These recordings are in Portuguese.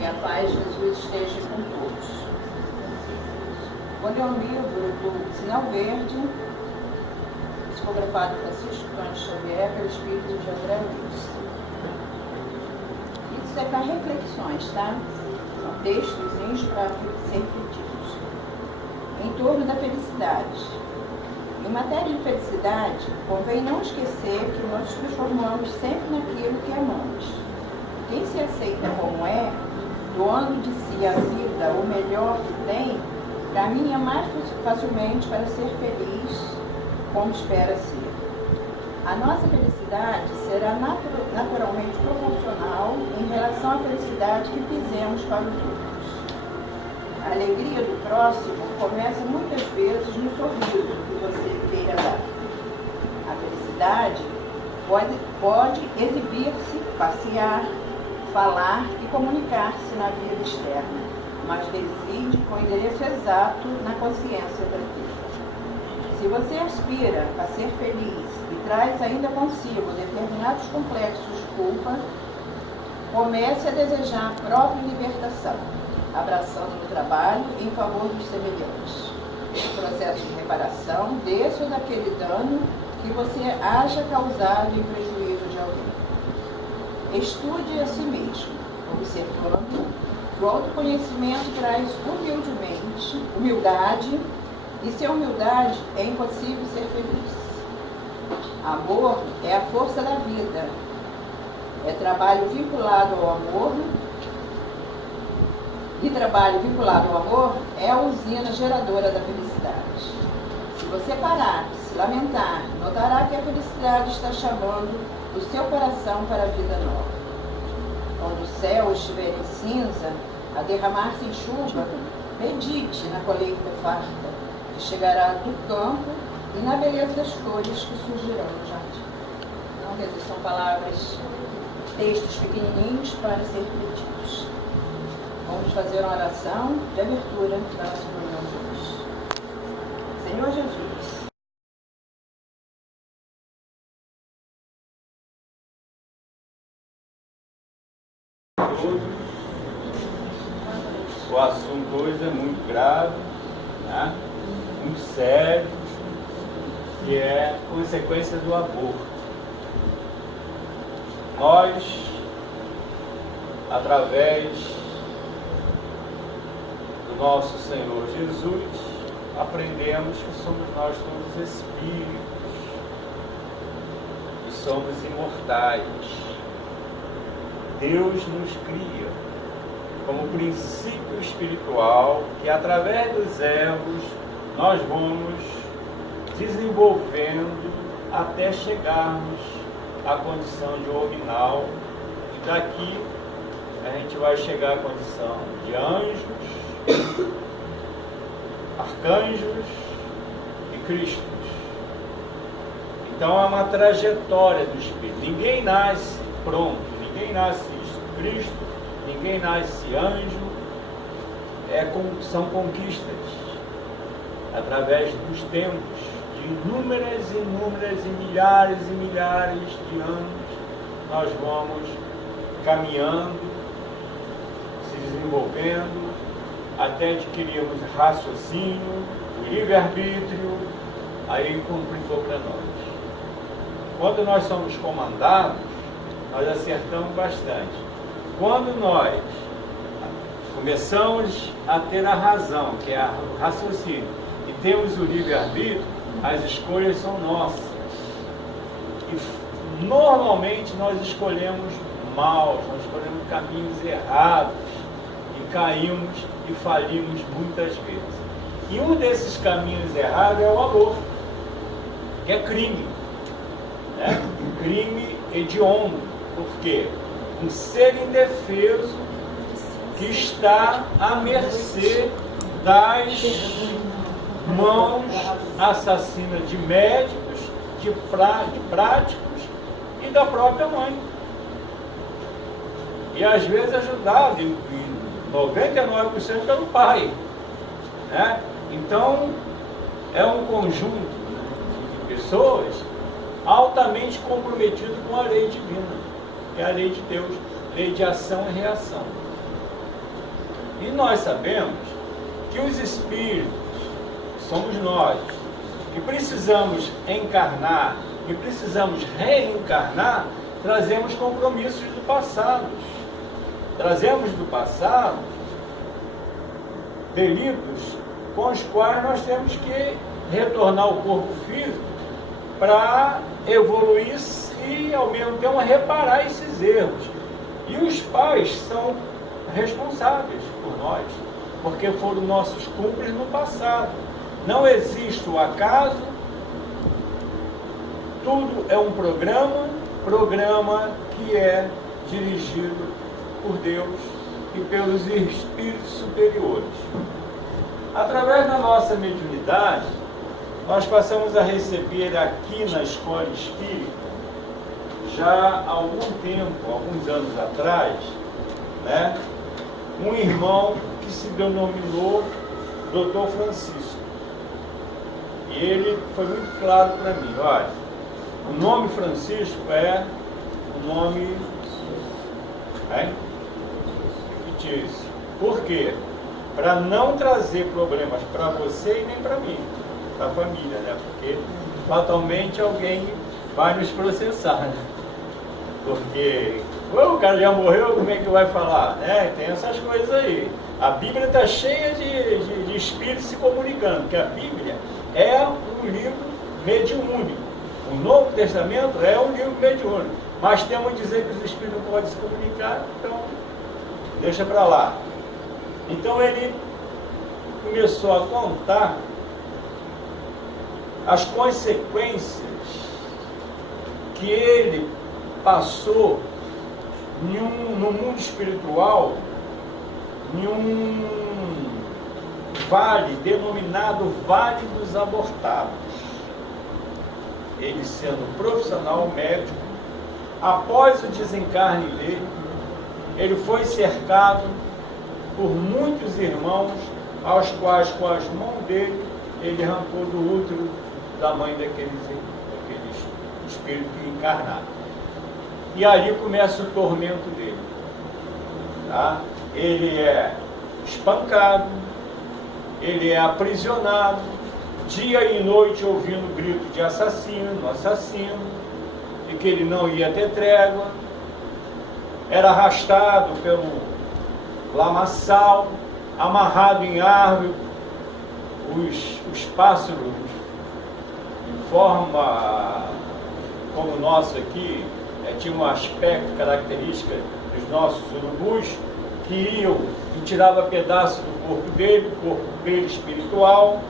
Que a paz de Jesus esteja com todos. Vou ler um livro do Sinal Verde, psicografado Francisco Cândido Xavier, pelo espírito de André Luiz. Isso é para reflexões, tá? São textos para ser repetidos. Em torno da felicidade. Em matéria de felicidade, convém não esquecer que nós nos transformamos sempre naquilo que amamos. Quem se aceita como é, doando de si a vida, o melhor que tem, caminha mais facilmente para ser feliz como espera ser. A nossa felicidade será naturalmente proporcional em relação à felicidade que fizemos para os outros. A alegria do próximo começa muitas vezes no sorriso que você queira dar. A felicidade pode exibir-se, passear, falar e comunicar-se na vida externa, mas reside com o endereço exato na consciência tranquila. Se você aspira a ser feliz e traz ainda consigo determinados complexos de culpa, comece a desejar a própria libertação, abraçando o trabalho em favor dos semelhantes. O processo de reparação desse ou daquele dano que você haja causado em prejuízo de alguém. Estude a si mesmo, observando que o autoconhecimento traz humildade, e sem humildade é impossível ser feliz. Amor é a força da vida, é trabalho vinculado ao amor, e trabalho vinculado ao amor é a usina geradora da felicidade. Se você parar de se lamentar, notará que a felicidade está chamando o seu coração para a vida nova. Quando o céu estiver em cinza, a derramar-se em chuva, medite na colheita farta, que chegará do campo e na beleza das flores que surgirão no jardim. Então, quer dizer, são palavras, textos pequenininhos para ser repetidos. Vamos fazer uma oração de abertura da nossa reunião de hoje. Senhor Jesus, o assunto hoje é muito grave, né? Muito sério, que é consequência do aborto. Nós, através do nosso Senhor Jesus, aprendemos que somos nós todos espíritos, e somos imortais. Deus nos cria como princípio espiritual que, através dos erros, nós vamos desenvolvendo até chegarmos à condição de ordinal, e daqui a gente vai chegar à condição de anjos, arcanjos e cristos. Então é uma trajetória do espírito. Ninguém nasce pronto, ninguém nasce Cristo, ninguém nasce anjo. São conquistas através dos tempos, de inúmeras e milhares de anos. Nós vamos caminhando, se desenvolvendo, até adquirirmos raciocínio, o livre-arbítrio. Aí complicou para nós. Quando nós somos comandados, nós acertamos bastante. Quando nós começamos a ter a razão, que é o raciocínio, e temos o livre-arbítrio, as escolhas são nossas. E normalmente nós escolhemos mal, nós escolhemos caminhos errados, e caímos e falimos muitas vezes. E um desses caminhos errados é o aborto, que é crime, né? Crime hediondo. Por quê? Um ser indefeso que está à mercê das mãos assassinas de médicos, de práticos e da própria mãe. E às vezes ajudado em 99% pelo pai, né? Então é um conjunto de pessoas altamente comprometido com a lei divina, que é a lei de Deus, lei de ação e reação. E nós sabemos que os espíritos, somos nós, que precisamos encarnar, que precisamos reencarnar, trazemos compromissos do passado. Trazemos do passado delitos com os quais nós temos que retornar ao corpo físico para evoluir e, ao mesmo tempo, reparar esses erros. E os pais são responsáveis por nós, porque foram nossos cúmplices no passado. Não existe o acaso, tudo é um programa que é dirigido por Deus e pelos espíritos superiores. Através da nossa mediunidade, nós passamos a receber aqui na escola espírita, já há algum tempo, alguns anos atrás, né, um irmão que se denominou Dr. Francisco. E ele foi muito claro para mim: olha, o nome Francisco é um nome fictício. Por quê? Para não trazer problemas para você e nem para mim, para a família, né? Porque fatalmente alguém vai nos processar, né? Porque o cara já morreu, como é que vai falar? Né? Tem essas coisas aí. A Bíblia está cheia de espíritos se comunicando, porque a Bíblia é um livro mediúnico. O Novo Testamento é um livro mediúnico. Mas temos que dizer que os espíritos não podem se comunicar, então deixa para lá. Então ele começou a contar as consequências que ele passou no mundo espiritual, em um vale denominado Vale dos Abortados. Ele sendo profissional médico, após o desencarne dele, ele foi cercado por muitos irmãos, aos quais, com as mãos dele, ele arrancou do útero da mãe daqueles espíritos que encarnaram. E ali começa o tormento dele. Tá? Ele é espancado, ele é aprisionado, dia e noite ouvindo grito de assassino, assassino, e que ele não ia ter trégua. Era arrastado pelo lamaçal, amarrado em árvore. Os pássaros, de forma como o nosso aqui, tinha um aspecto característico dos nossos urubus, que iam e tiravam pedaços do corpo dele, do corpo dele espiritual,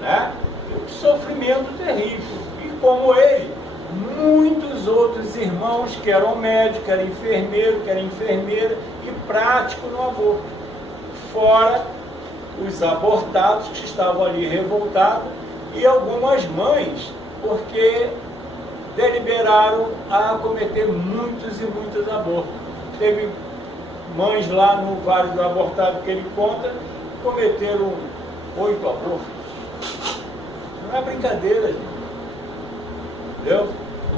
né? Um sofrimento terrível. E como ele, muitos outros irmãos que eram médicos, que eram enfermeiros, que eram enfermeiras e práticos no aborto. Fora os abortados que estavam ali revoltados e algumas mães, porque deliberaram a cometer muitos e muitos abortos. Teve mães lá no Vale do Abortado que ele conta, cometeram 8 abortos. Não é brincadeira, gente. Entendeu?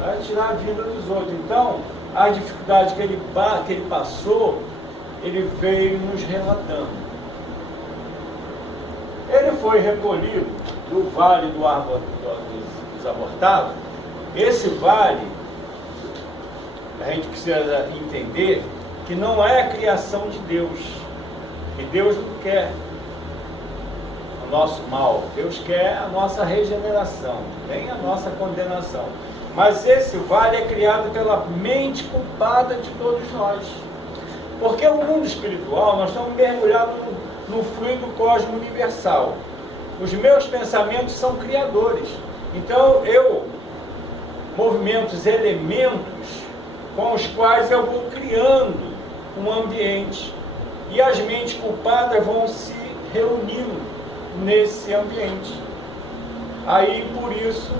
Vai tirar a vida dos outros. Então, a dificuldade que ele passou, ele veio nos relatando. Ele foi recolhido do Vale dos Abortados. Esse vale, a gente precisa entender que não é a criação de Deus. E Deus não quer o nosso mal. Deus quer a nossa regeneração, nem a nossa condenação. Mas esse vale é criado pela mente culpada de todos nós. Porque no mundo espiritual nós estamos mergulhados no fluido cósmico universal. Os meus pensamentos são criadores. Então movimentos, elementos com os quais eu vou criando um ambiente. E as mentes culpadas vão se reunindo nesse ambiente. Aí, por isso,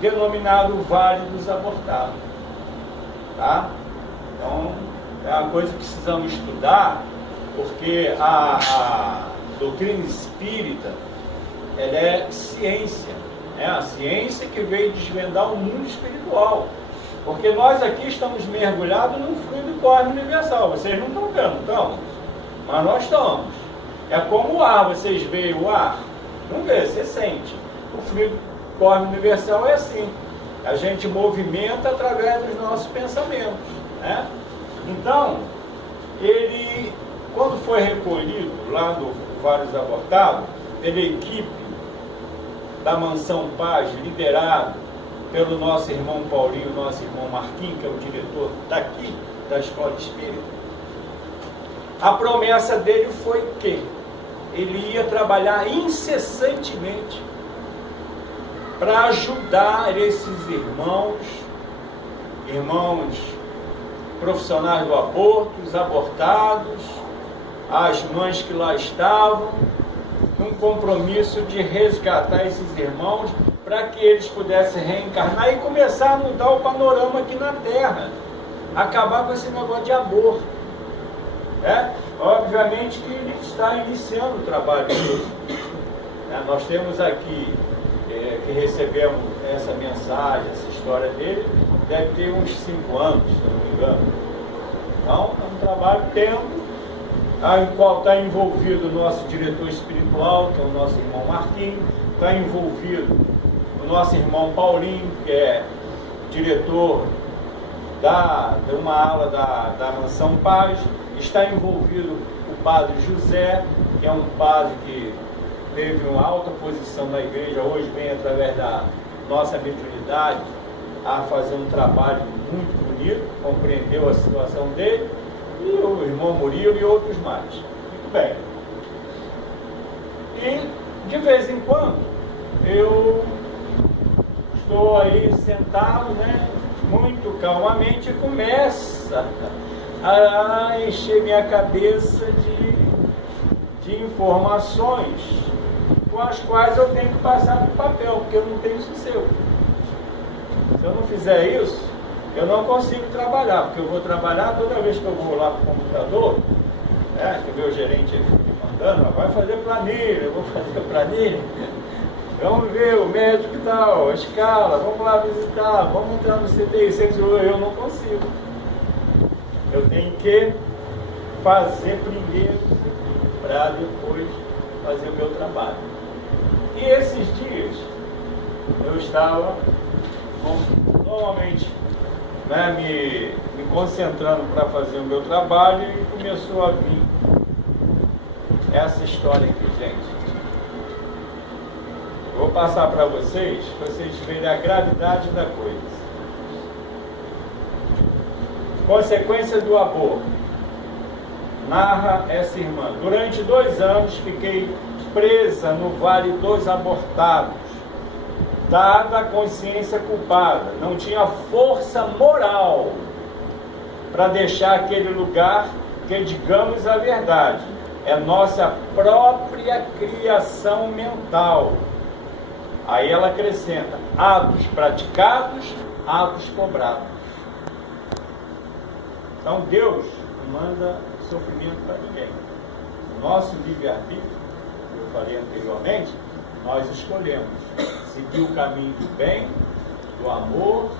denominado Vale dos Abortados. Tá? Então, é uma coisa que precisamos estudar, porque a doutrina espírita, ela é ciência. É a ciência que veio desvendar o mundo espiritual. Porque nós aqui estamos mergulhados num fluido cósmico universal. Vocês não estão vendo, estão? Mas nós estamos. É como o ar, vocês veem o ar? Não vê, você sente. O fluido cósmico universal é assim. A gente movimenta através dos nossos pensamentos, né? Então, ele, quando foi recolhido lá do Vale dos Abortados, pela equipe da Mansão Paz, liderado pelo nosso irmão Paulinho, nosso irmão Marquinhos, que é o diretor daqui, da Escola Espírita, a promessa dele foi que ele ia trabalhar incessantemente para ajudar esses irmãos profissionais do aborto, os abortados, as mães que lá estavam, num compromisso de resgatar esses irmãos para que eles pudessem reencarnar e começar a mudar o panorama aqui na Terra, acabar com esse negócio de aborto. Obviamente que ele está iniciando o trabalho dele. Nós temos aqui, que recebemos essa mensagem, essa história dele, deve ter uns 5 anos, se eu não me engano. Então, é um trabalho tempo, em qual está envolvido o nosso diretor espiritual, que é o nosso irmão Marquinhos, está envolvido o nosso irmão Paulinho, que é diretor de uma ala da Mansão Paz, está envolvido o padre José, que é um padre que teve uma alta posição na igreja, hoje vem através da nossa mediunidade a fazer um trabalho muito bonito, compreendeu a situação dele, e o irmão Murilo e outros mais. Muito bem. E de vez em quando eu estou aí sentado, muito calmamente, e começa a encher minha cabeça de informações com as quais eu tenho que passar para o papel, porque eu não tenho sossego. Se eu não fizer isso, eu não consigo trabalhar, porque eu vou trabalhar toda vez que eu vou lá para o computador, que o meu gerente fica me mandando, vai fazer planilha, eu vou fazer planilha, vamos ver o médico e tal, a escala, vamos lá visitar, vamos entrar no CTI, eu não consigo. Eu tenho que fazer primeiro para depois fazer o meu trabalho. E esses dias eu estava normalmente me concentrando para fazer o meu trabalho e começou a vir essa história aqui, gente. Vou passar para vocês verem a gravidade da coisa. Consequência do aborto. Narra essa irmã. Durante 2 anos fiquei presa no Vale dos Abortados, dada a consciência culpada. Não tinha força moral para deixar aquele lugar, que, digamos a verdade, é nossa própria criação mental. Aí ela acrescenta: atos praticados, atos cobrados. Então Deus não manda sofrimento para ninguém. O nosso livre-arbítrio, que eu falei anteriormente, nós escolhemos seguir o caminho do bem, do amor,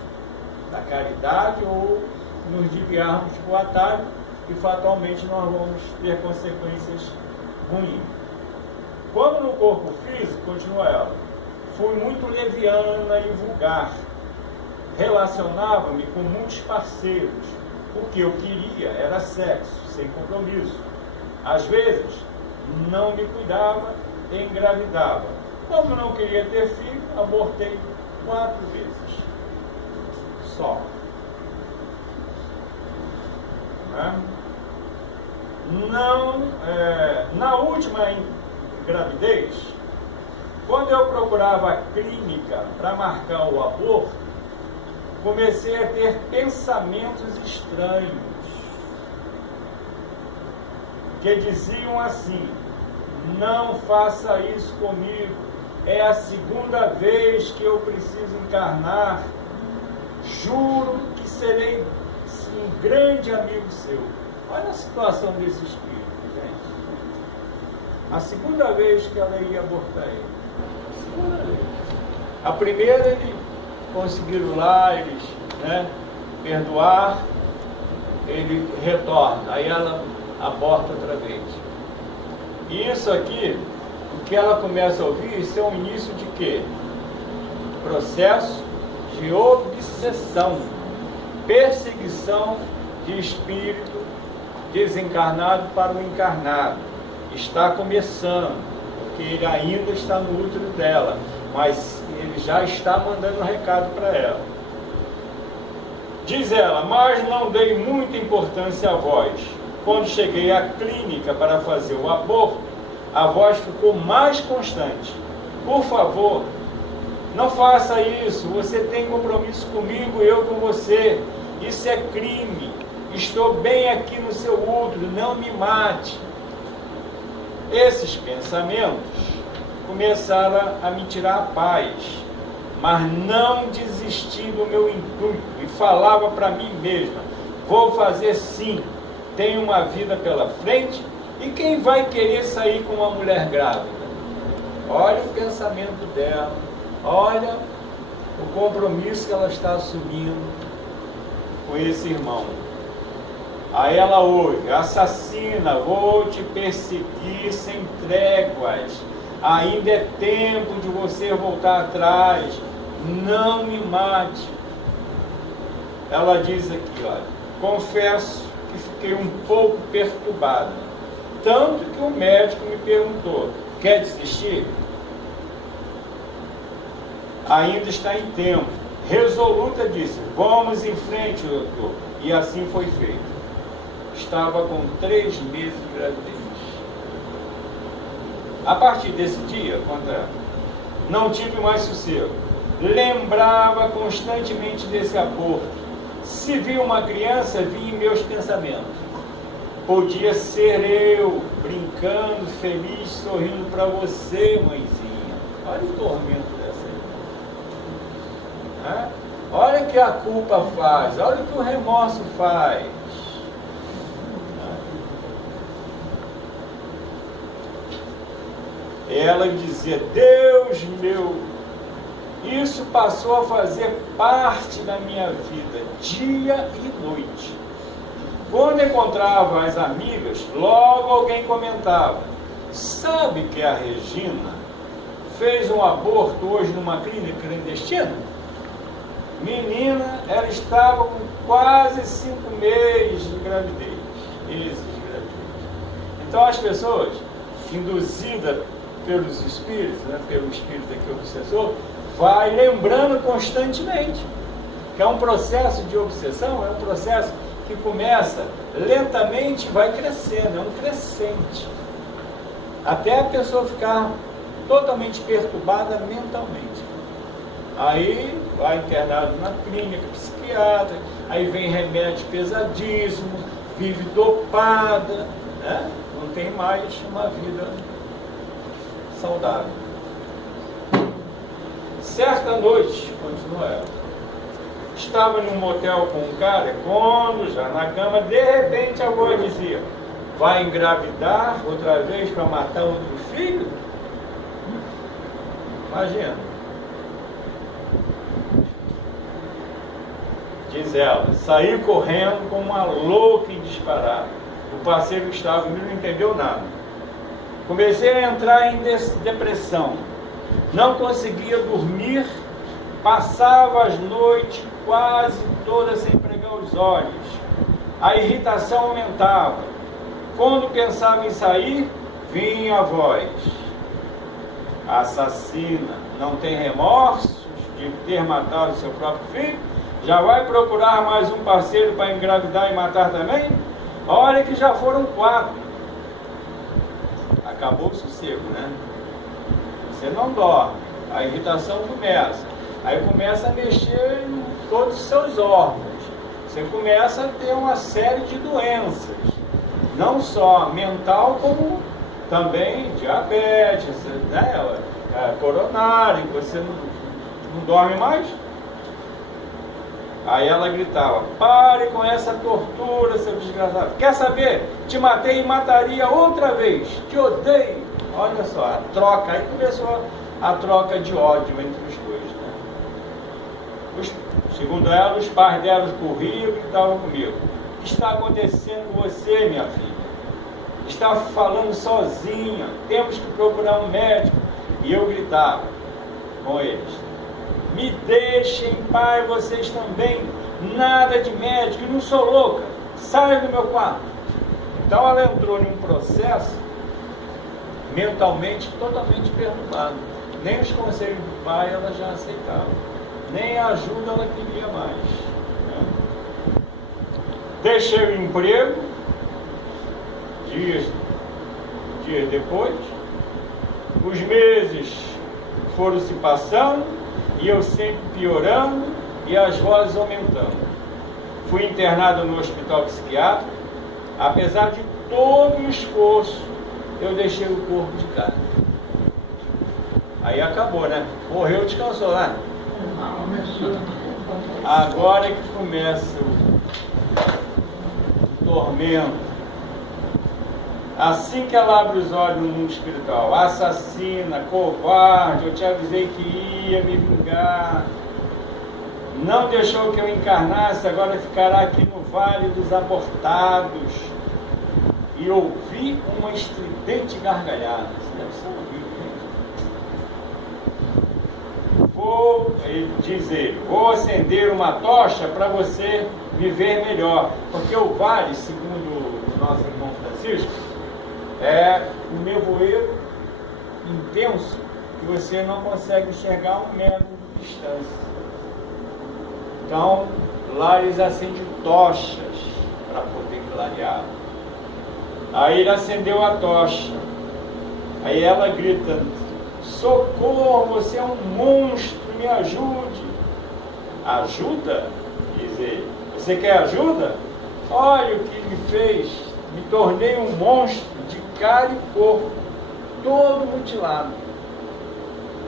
da caridade, ou nos desviarmos para o atalho, e fatalmente nós vamos ter consequências ruins. Como no corpo físico, continua ela, fui muito leviana e vulgar, relacionava-me com muitos parceiros. O que eu queria era sexo, sem compromisso. Às vezes, não me cuidava e engravidava. Como não queria ter filho, abortei 4 vezes. Só. Na última gravidez, quando eu procurava a clínica para marcar o aborto, comecei a ter pensamentos estranhos, que diziam assim: não faça isso comigo, é a 2ª vez que eu preciso encarnar, juro que serei um grande amigo seu. Olha a situação desse espírito, gente. A 2ª vez que ela ia abortar ele. A 2ª vez. A primeira ele conseguiram lá, eles perdoar, ele retorna, aí ela aborta outra vez. E isso aqui, o que ela começa a ouvir, isso é um início de quê? Processo de obsessão, perseguição de espírito desencarnado para o encarnado. Está começando, porque ele ainda está no útero dela, mas ele já está mandando um recado para ela. Diz ela, mas não dei muita importância à voz. Quando cheguei à clínica para fazer o aborto, a voz ficou mais constante. Por favor, não faça isso, você tem compromisso comigo, eu com você. Isso é crime. Estou bem aqui no seu útero, não me mate. Esses pensamentos começaram a me tirar a paz, mas não desisti do meu intuito e falava para mim mesma, vou fazer sim, tenho uma vida pela frente e quem vai querer sair com uma mulher grávida? Olha o pensamento dela, olha o compromisso que ela está assumindo com esse irmão. Aí ela ouve, assassina, vou te perseguir sem tréguas, ainda é tempo de você voltar atrás, não me mate. Ela diz aqui, olha, confesso que fiquei um pouco perturbada, tanto que o médico me perguntou, quer desistir? Ainda está em tempo. Resoluta disse, vamos em frente, doutor. E assim foi feito. Estava com 3 meses de gravidez. A partir desse dia, não tive mais sossego. Lembrava constantemente desse aborto. Se vi uma criança, vi em meus pensamentos. Podia ser eu, brincando, feliz, sorrindo para você, mãezinha. Olha o tormento dessa aí. Olha o que a culpa faz, olha o que o remorso faz. Ela dizia, Deus meu, isso passou a fazer parte da minha vida, dia e noite. Quando encontrava as amigas, logo alguém comentava, sabe que a Regina fez um aborto hoje numa clínica clandestina? Menina, ela estava com quase 5 meses de gravidez. Então as pessoas, induzidas pelos espíritos, pelo espírito aqui obsessor, vai lembrando constantemente, que é um processo de obsessão, é um processo que começa lentamente e vai crescendo, é um crescente, até a pessoa ficar totalmente perturbada mentalmente. Aí vai internado na clínica psiquiátrica, aí vem remédios pesadíssimos, vive dopada, não tem mais uma vida saudável. Certa noite, continua ela, estava em um motel com um cara, quando já na cama, de repente a voz dizia, vai engravidar outra vez para matar outro filho? Imagina. Diz ela, saí correndo como uma louca em disparar. O parceiro que estava comigo não entendeu nada. Comecei a entrar em depressão. Não conseguia dormir, passava as noites quase todas sem pregar os olhos. A irritação aumentava. Quando pensava em sair, vinha a voz. Assassina, não tem remorsos de ter matado seu próprio filho? Já vai procurar mais um parceiro para engravidar e matar também? Olha que já foram 4. Acabou o sossego, né? Você não dorme, a irritação começa. Aí começa a mexer em todos os seus órgãos. Você começa a ter uma série de doenças. Não só mental, como também diabetes, coronário, você não dorme mais. Aí ela gritava, pare com essa tortura, seu desgraçado. Quer saber? Te matei e mataria outra vez. Te odeio. Olha só, a troca. Aí começou a troca de ódio entre os dois. Segundo ela, os pais dela corriam e estavam comigo. O que está acontecendo com você, minha filha? estava falando sozinha, temos que procurar um médico. E eu gritava com eles: me deixem em paz, vocês também, nada de médico, eu não sou louca, saia do meu quarto. Então ela entrou num processo mentalmente totalmente perturbado. Nem os conselhos do pai ela já aceitava, nem a ajuda ela queria mais, né? Deixei o emprego, dias depois, os meses foram se passando e eu sempre piorando e as vozes aumentando. Fui internado no hospital psiquiátrico. Apesar de todo o esforço, eu deixei o corpo de carne. Aí acabou, né? Morreu, descansou lá. Agora é que começa o tormento. Assim que ela abre os olhos no mundo espiritual, assassina, covarde, eu te avisei que ia me vingar, não deixou que eu encarnasse, agora ficará aqui no Vale dos Abortados. E ouvi uma estridente gargalhada. Deve ser horrível, hein? Diz ele, vou acender uma tocha para você me ver melhor. Porque o vale, segundo o nosso irmão Francisco, é um nevoeiro intenso que você não consegue enxergar 1 metro de distância. Então, lá eles acendem tochas para poder clarear. Aí ele acendeu a tocha. Aí ela grita: socorro, você é um monstro, me ajude. Ajuda? Diz ele. Você quer ajuda? Olha o que ele fez. Me tornei um monstro de cara e corpo, todo mutilado.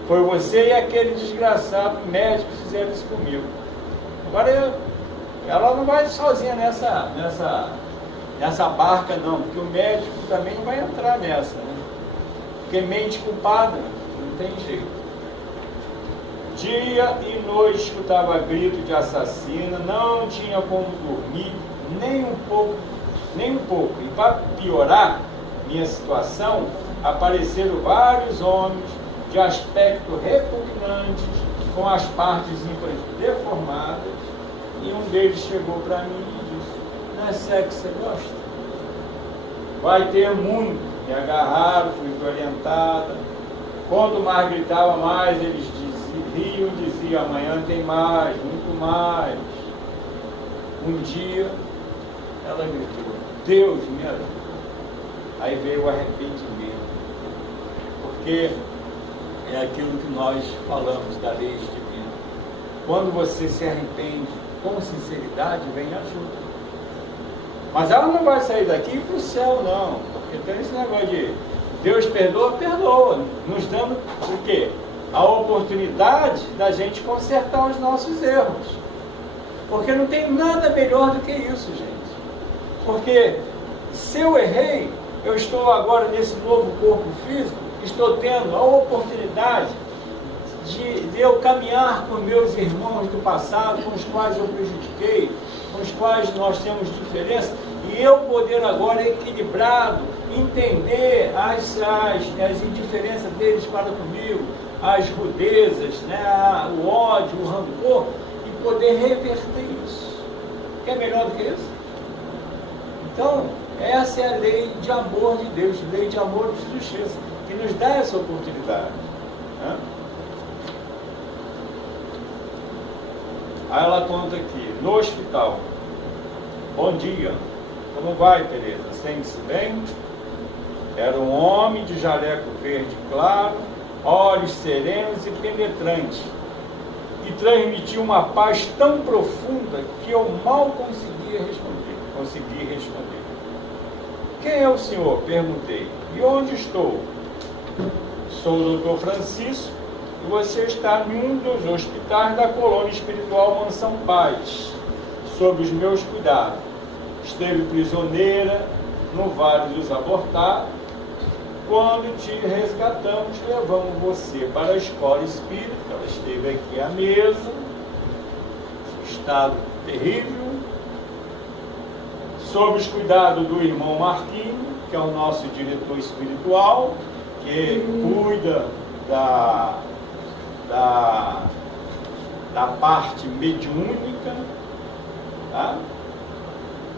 Foi você e aquele desgraçado médico que fizeram isso comigo. Agora ela não vai sozinha nessa barca não, porque o médico também vai entrar nessa, né? Porque mente culpada, não tem jeito. Dia e noite escutava grito de assassina, não tinha como dormir, nem um pouco. E para piorar minha situação, apareceram vários homens de aspecto repugnante, com as partes ímpares deformadas, e um deles chegou para mim e disse: não é sexo que você gosta? Vai ter muito. Me agarraram, fui orientada. Quando mais gritava mais, eles riam e diziam: amanhã tem mais, muito mais. Um dia ela gritou: Deus me ajuda. Aí veio o arrependimento, porque é aquilo que nós falamos da lei divina. Quando você se arrepende com sinceridade, vem ajuda. Mas ela não vai sair daqui para o céu, não, porque tem esse negócio de Deus perdoa, nos dando o quê? A oportunidade da gente consertar os nossos erros. Porque não tem nada melhor do que isso, gente. Porque se eu errei, eu estou agora nesse novo corpo físico, estou tendo a oportunidade de eu caminhar com meus irmãos do passado, com os quais eu prejudiquei, com os quais nós temos diferença, e eu poder agora equilibrado, entender as indiferenças deles para comigo, as rudezas, né, o ódio, o rancor, e poder reverter isso. Quer melhor do que isso? Então, essa é a lei de amor de Deus, lei de amor e de justiça, que nos dá essa oportunidade, né? Aí ela conta aqui, no hospital: bom dia, como vai, Tereza? Sente-se bem? Era um homem de jaleco verde claro, olhos serenos e penetrantes, e transmitia uma paz tão profunda que eu mal consegui responder. Quem é o senhor? Perguntei. E onde estou? Sou o Dr. Francisco, e você está em um dos hospitais da colônia espiritual Mansão Paz, sob os meus cuidados. Esteve prisioneira no Vale dos Abortados. Quando te resgatamos, levamos você para a escola espírita. Ela esteve aqui à mesa, estado terrível, sob os cuidados do irmão Marquinhos. que é o nosso diretor espiritual, que cuida da parte mediúnica, tá?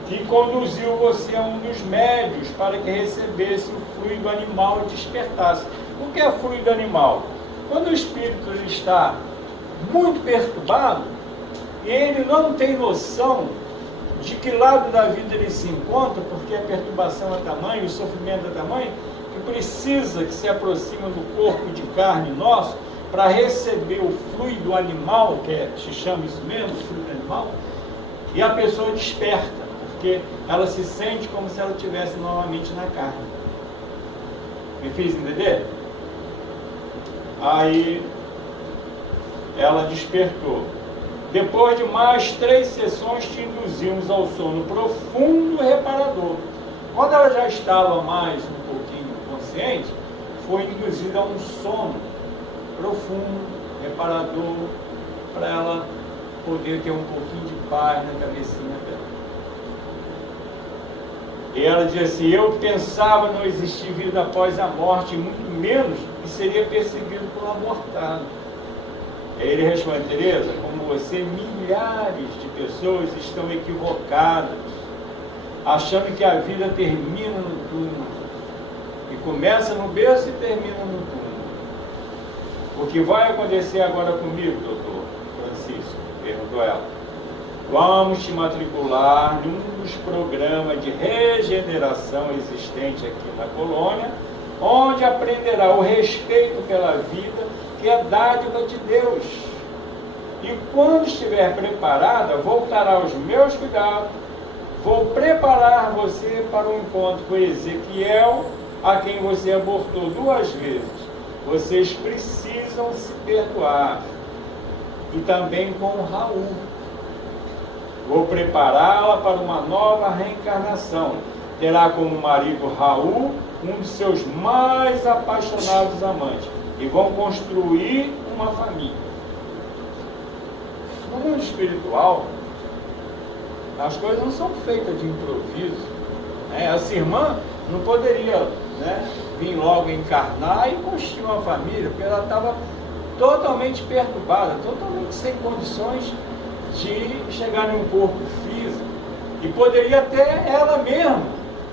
Que conduziu você a um dos médios para que recebesse o fluido animal e despertasse. O que é fluido animal? Quando o espírito está muito perturbado, ele não tem noção de que lado da vida ele se encontra, porque a perturbação é tamanho, o sofrimento é tamanho, que precisa que se aproxima do corpo de carne nosso para receber o fluido animal, se chama isso mesmo, fluido animal, e a pessoa desperta, porque ela se sente como se ela estivesse novamente na carne. Me fiz entender? Aí ela despertou. Depois de mais 3 sessões, te induzimos ao sono profundo e reparador. Quando ela já estava mais um pouquinho consciente, foi induzida a um sono profundo, reparador, para ela poder ter um pouquinho de paz na cabecinha dela. E ela dizia assim: eu pensava não existir vida após a morte, muito menos que seria perseguido por um abortado. Aí ele responde: Teresa, como você, milhares de pessoas estão equivocadas, achando que a vida termina no túmulo, e começa no berço e termina no túmulo. O que vai acontecer agora comigo, doutor Francisco? Perguntou ela. Vamos te matricular num dos programas de regeneração existente aqui na colônia, onde aprenderá o respeito pela vida, que é dádiva de Deus. E quando estiver preparada, voltará aos meus cuidados. Vou preparar você para o encontro com Ezequiel, a quem você abortou 2 vezes. Vocês precisam se perdoar. E também com o Raul. Vou prepará-la para uma nova reencarnação. Terá como marido Raul, um de seus mais apaixonados amantes. E vão construir uma família. No mundo espiritual, as coisas não são feitas de improviso. Essa irmã não poderia, vir logo encarnar e construir uma família, porque ela estava totalmente perturbada, totalmente sem condições de chegar em um corpo físico. E poderia até ela mesma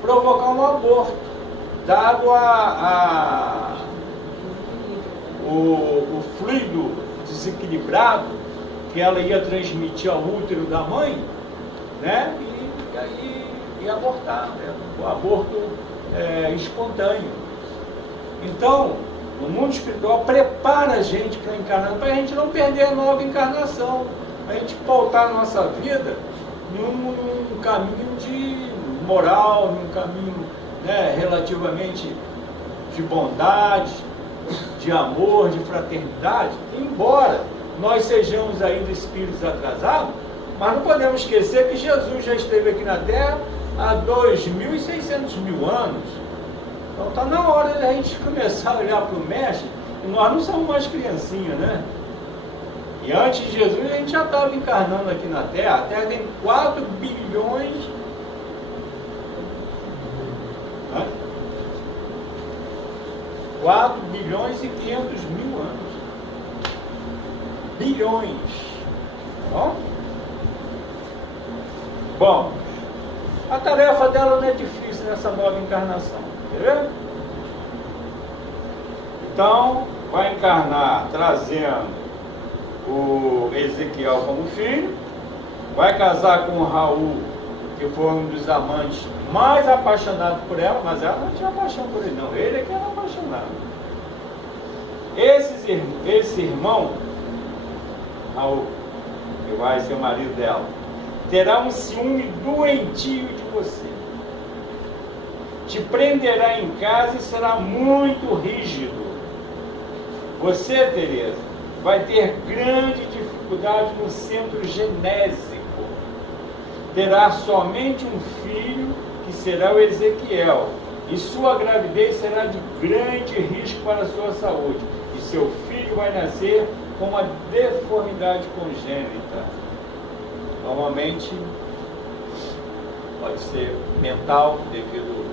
provocar um aborto, dado o fluido desequilibrado que ela ia transmitir ao útero da mãe, e abortar, o aborto espontâneo. Então, o mundo espiritual prepara a gente para encarnar, para a gente não perder a nova encarnação, para a gente pautar a nossa vida num caminho de moral, num caminho relativamente de bondade, de amor, de fraternidade. Embora nós sejamos ainda espíritos atrasados, mas não podemos esquecer que Jesus já esteve aqui na Terra há 2.600 mil anos. Então está na hora de a gente começar a olhar para o Mestre, e nós não somos mais criancinhas, E antes de Jesus a gente já estava encarnando aqui na Terra. A Terra tem 4 bilhões... 4 bilhões e 500 mil anos. Bilhões. Bom, a tarefa dela não é difícil nessa nova encarnação. Quer ver? Então, vai encarnar trazendo o Ezequiel como filho, vai casar com o Raul, que foi um dos amantes mais apaixonados por ela, mas ela não tinha paixão por ele, não. Ele é que era apaixonado. Esse irmão, Raul, que vai ser o marido dela, terá um ciúme doentio de você. Te prenderá em casa e será muito rígido. Você, Teresa, vai ter grande dificuldade no centro genésico. Terá somente um filho, que será o Ezequiel, e sua gravidez será de grande risco para a sua saúde, e seu filho vai nascer com uma deformidade congênita. Normalmente pode ser mental, devido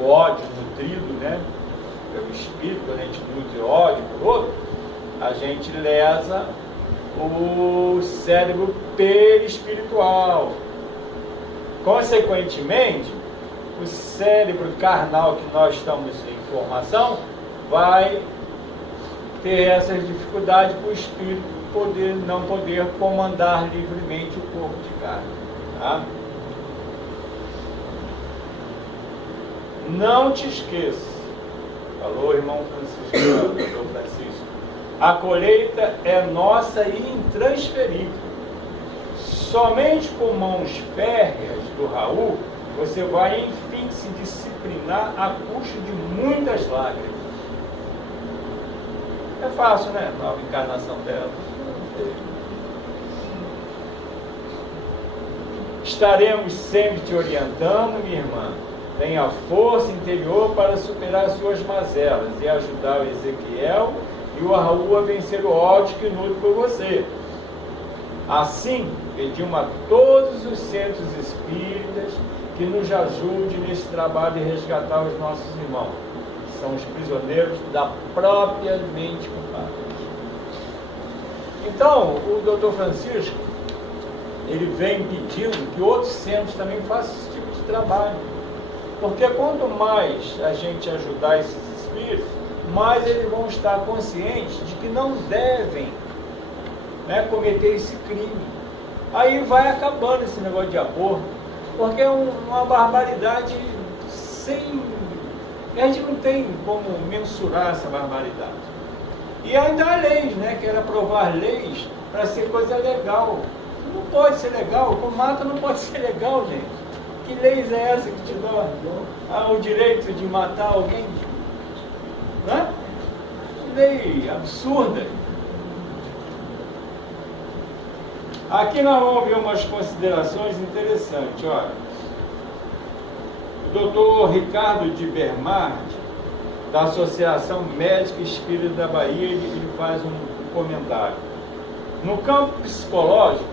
o ódio nutrido, né, pelo espírito, quando a gente nutre ódio por outro, a gente lesa o cérebro perispiritual. Consequentemente, o cérebro carnal que nós estamos em formação vai ter essas dificuldades para o espírito não poder comandar livremente o corpo de carne. Tá? Não te esqueça, falou o irmão Francisco, a colheita é nossa e intransferível. Somente com mãos férreas do Raul, você vai enfim se disciplinar a custo de muitas lágrimas. É fácil, né? Nova encarnação dela. Estaremos sempre te orientando, minha irmã. Tenha força interior para superar suas mazelas e ajudar o Ezequiel e o Raul a vencer o ódio que nutre por você. Assim, pedimos a todos os centros espíritas que nos ajude nesse trabalho de resgatar os nossos irmãos, que são os prisioneiros da própria mente culpada. Então, o Dr. Francisco, ele vem pedindo que outros centros também façam esse tipo de trabalho. Porque quanto mais a gente ajudar esses espíritos, mais eles vão estar conscientes de que não devem, né, cometer esse crime. Aí vai acabando esse negócio de aborto, porque é uma barbaridade sem... A gente não tem como mensurar essa barbaridade. E ainda há leis, né? Quer aprovar leis para ser coisa legal. Não pode ser legal, o mata não pode ser legal, gente. Que leis é essa que te dá o direito de matar alguém? Né? Que lei absurda. Aqui nós vamos ver umas considerações interessantes. Olha, o doutor Ricardo de Bermard, da Associação Médica Espírita da Bahia, ele faz um comentário. No campo psicológico,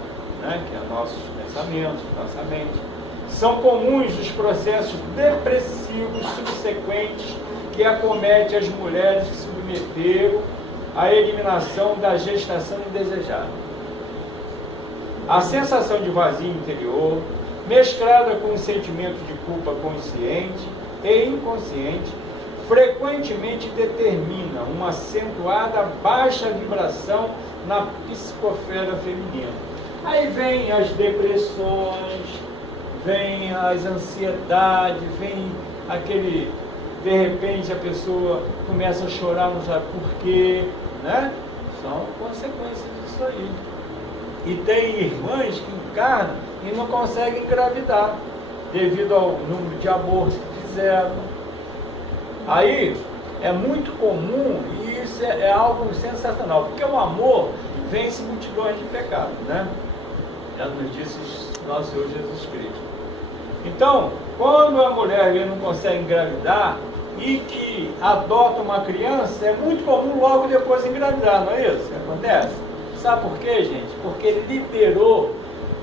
né, que é nossos pensamentos, nossa mente, são comuns os processos depressivos subsequentes que acometem as mulheres que se submeteram à eliminação da gestação indesejada. A sensação de vazio interior, mesclada com um sentimento de culpa consciente e inconsciente, frequentemente determina uma acentuada baixa vibração na psicosfera feminina. Aí vem as depressões, vem as ansiedades, vem aquele, de repente a pessoa começa a chorar, não sabe por quê, né? São consequências disso aí. E tem irmãs que encarnam e não conseguem engravidar, devido ao número de abortos que fizeram. Aí é muito comum, e isso é algo sensacional, porque o amor vence multidões de pecados, né? Já nos disse nosso Senhor Jesus Cristo. Então, quando a mulher não consegue engravidar e que adota uma criança, é muito comum logo depois engravidar, não é isso que acontece? Sabe por quê, gente? Porque liberou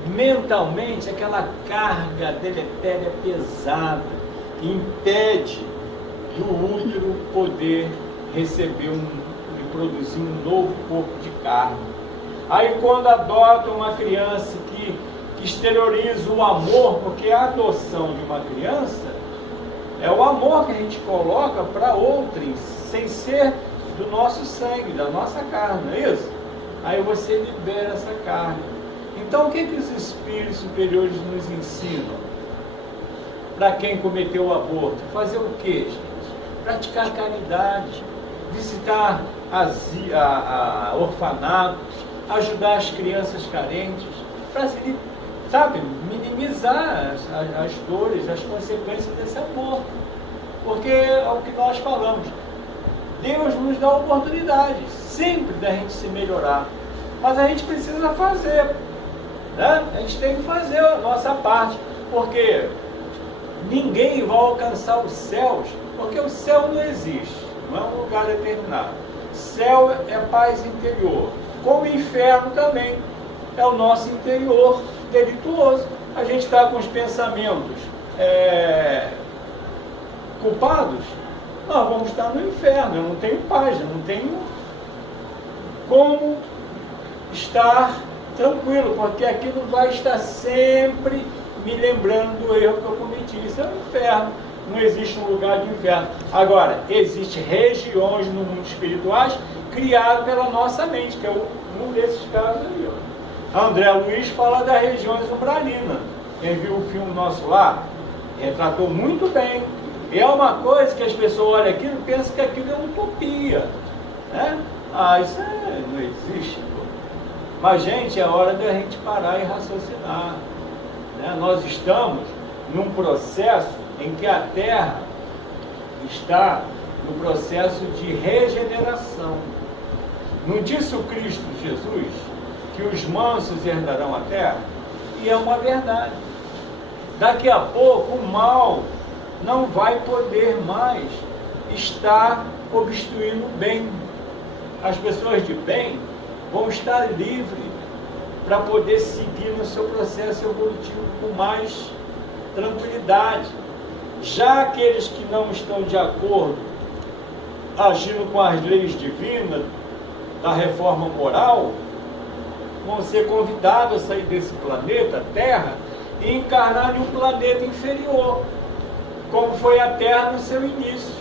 mentalmente aquela carga deletéria pesada que impede do útero poder receber e produzir um novo corpo de carne. Aí quando adota uma criança que exterioriza o amor, porque a adoção de uma criança é o amor que a gente coloca para outrem, sem ser do nosso sangue, da nossa carne, não é isso? Aí você libera essa carne. Então o que os espíritos superiores nos ensinam? Para quem cometeu o aborto, fazer o que, gente? Praticar caridade, visitar orfanatos, ajudar as crianças carentes, para, sabe, minimizar as dores, as consequências desse aborto. Porque é o que nós falamos, Deus nos dá oportunidade sempre da gente se melhorar, mas a gente precisa fazer, né? A gente tem que fazer a nossa parte, porque ninguém vai alcançar os céus, porque o céu não existe, não é um lugar determinado. Céu é paz interior, como o inferno também é o nosso interior delituoso. A gente está com os pensamentos culpados, nós vamos estar no inferno. Eu não tenho paz, eu não tenho como estar tranquilo, porque aquilo vai estar sempre me lembrando do erro que eu cometi. Isso é um inferno. Não existe um lugar de inferno. Agora, existem regiões no mundo espirituais criadas pela nossa mente, que é um desses casos aí. Ó. André Luiz fala das regiões umbralinas. Quem viu o filme nosso lá, retratou muito bem. E é uma coisa que as pessoas olham aquilo e pensam que aquilo é utopia. Né? Isso não existe. Pô. Mas, gente, é hora da gente parar e raciocinar. Né? Nós estamos num processo em que a Terra está no processo de regeneração. Não disse o Cristo Jesus que os mansos herdarão a Terra? E é uma verdade. Daqui a pouco o mal não vai poder mais estar obstruindo o bem. As pessoas de bem vão estar livres para poder seguir no seu processo evolutivo com mais tranquilidade. Já aqueles que não estão de acordo, agindo com as leis divinas da reforma moral, vão ser convidados a sair desse planeta, Terra, e encarnar em um planeta inferior, como foi a Terra no seu início,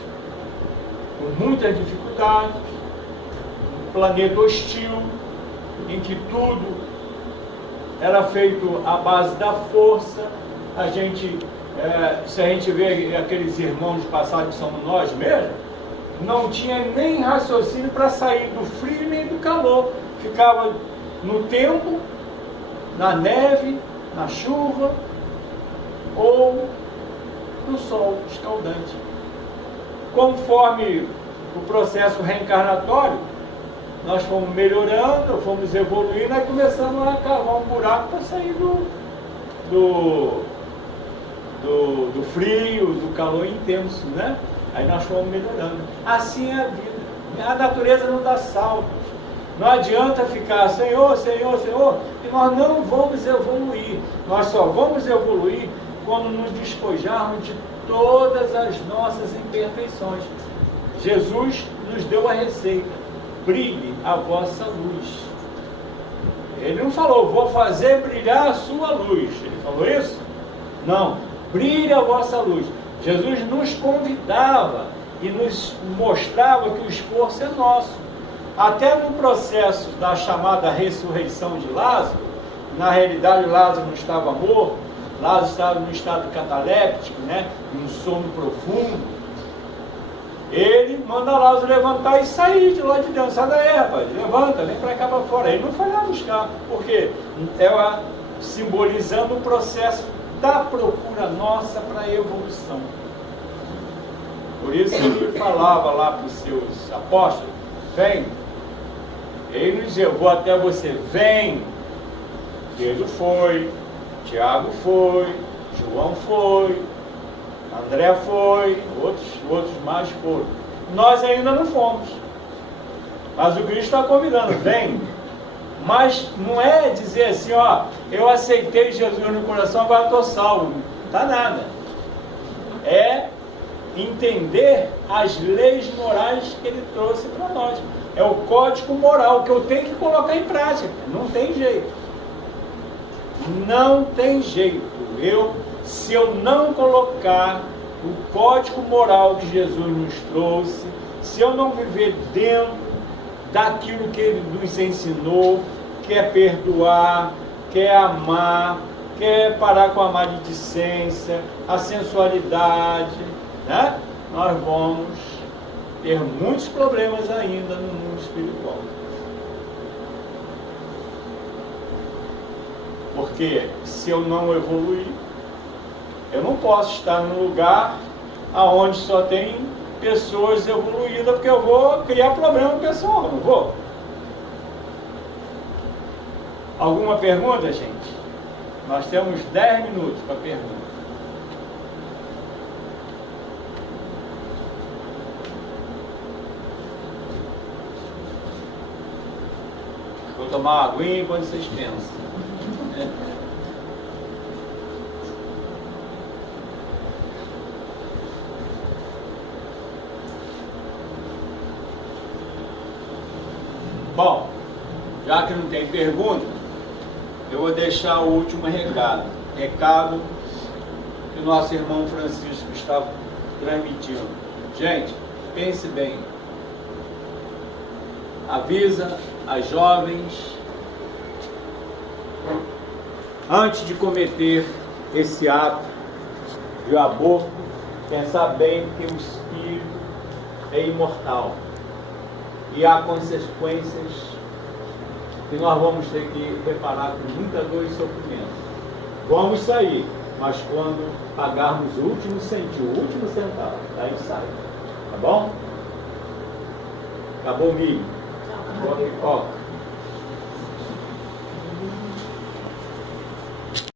com muitas dificuldades, um planeta hostil, em que tudo era feito à base da força. Se a gente vê aqueles irmãos passados que somos nós mesmos, não tinha nem raciocínio para sair do frio nem do calor. Ficava no tempo, na neve, na chuva ou no sol escaldante. Conforme o processo reencarnatório, nós fomos melhorando, fomos evoluindo, aí começamos a cavar um buraco para sair do frio, do calor intenso, né? Aí nós fomos melhorando. Assim é a vida. A natureza não dá saltos. Não adianta ficar Senhor, Senhor, Senhor, e nós não vamos evoluir. Nós só vamos evoluir quando nos despojarmos de todas as nossas imperfeições. Jesus nos deu a receita: brilhe a vossa luz. Ele não falou, vou fazer brilhar a sua luz. Ele falou isso? Não. Brilhe a vossa luz. Jesus nos convidava e nos mostrava que o esforço é nosso. Até no processo da chamada ressurreição de Lázaro, na realidade Lázaro não estava morto, Lázaro estava no estado cataléptico, né, num sono profundo. Ele manda Lázaro levantar e sair de lá de dentro. Sai daí, rapaz, levanta, vem para cá para fora. Ele não foi lá buscar, porque é simbolizando o processo da procura nossa para a evolução. Por isso ele falava lá para os seus apóstolos: vem. Ele nos dizia: eu vou até você, vem. Pedro foi, Tiago foi, João foi, André foi, outros mais foram. Nós ainda não fomos. Mas o Cristo está convidando: vem. Mas não é dizer assim, ó, eu aceitei Jesus no coração, agora estou salvo. Não está nada. É entender as leis morais que ele trouxe para nós. É o código moral que eu tenho que colocar em prática. Não tem jeito. Não tem jeito. Se eu não colocar o código moral que Jesus nos trouxe, se eu não viver dentro daquilo que ele nos ensinou, que é perdoar, que é amar, que é parar com a maledicência, a sensualidade, né? Nós vamos ter muitos problemas ainda no mundo espiritual. Porque se eu não evoluir, eu não posso estar num lugar onde só tem pessoas evoluídas, porque eu vou criar problema pessoal, não vou? Alguma pergunta, gente? Nós temos 10 minutos para pergunta. Vou tomar uma aguinha enquanto vocês pensam. Já que não tem pergunta, eu vou deixar o último recado. Recado que o nosso irmão Francisco está transmitindo. Gente, pense bem. Avisa as jovens, antes de cometer esse ato de aborto, pensar bem que o espírito é imortal e há consequências que nós vamos ter que reparar com muita dor e sofrimento. Vamos sair, mas quando pagarmos o último centavo, o último centavo, aí sai. Tá bom? Acabou o milho. Boa pipoca.